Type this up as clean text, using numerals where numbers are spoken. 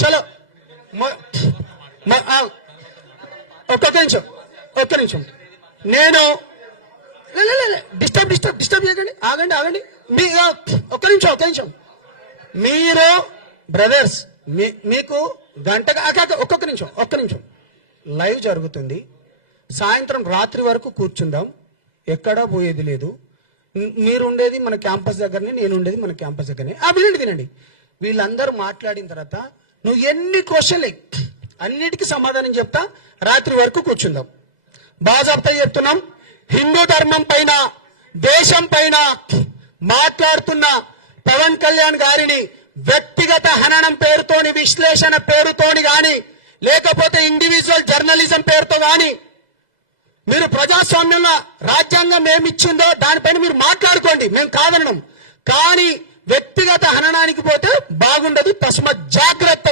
చలో ఒక్క నిమిషం నేను డిస్టర్బ్ చేయకండి. ఆగండి మీ ఒక్క నిమిషం మీరు బ్రదర్స్ మీకు గంటగా ఒక్క నిమిషం లైవ్ జరుగుతుంది. సాయంత్రం రాత్రి వరకు కూర్చుందాం, ఎక్కడా పోయేది లేదు. మీరు ఉండేది మన క్యాంపస్ దగ్గరనే, నేను ఉండేది మన క్యాంపస్ దగ్గరనే. వినండి వీళ్ళందరూ మాట్లాడిన తర్వాత నువ్వు ఎన్ని క్వశ్చన్లు అన్నిటికీ సమాధానం చెప్తా. రాత్రి వరకు కూర్చుందాం. బాజాబ్తా చెప్తున్నాం. హిందూ ధర్మం పైన, దేశం పైన మాట్లాడుతున్న పవన్ కళ్యాణ్ గారిని వ్యక్తిగత హననం పేరుతోని, విశ్లేషణ పేరుతోని గాని, లేకపోతే ఇండివిజువల్ జర్నలిజం పేరుతో గాని మీరు ప్రజాస్వామ్యంలో రాజ్యాంగం ఏమిచ్చిందో దానిపైన మీరు మాట్లాడుకోండి, మేము కాదనడం. కానీ వ్యక్తిగత హననానికి పోతే బాగుండదు. తస్మత్ జాగ్రత్త.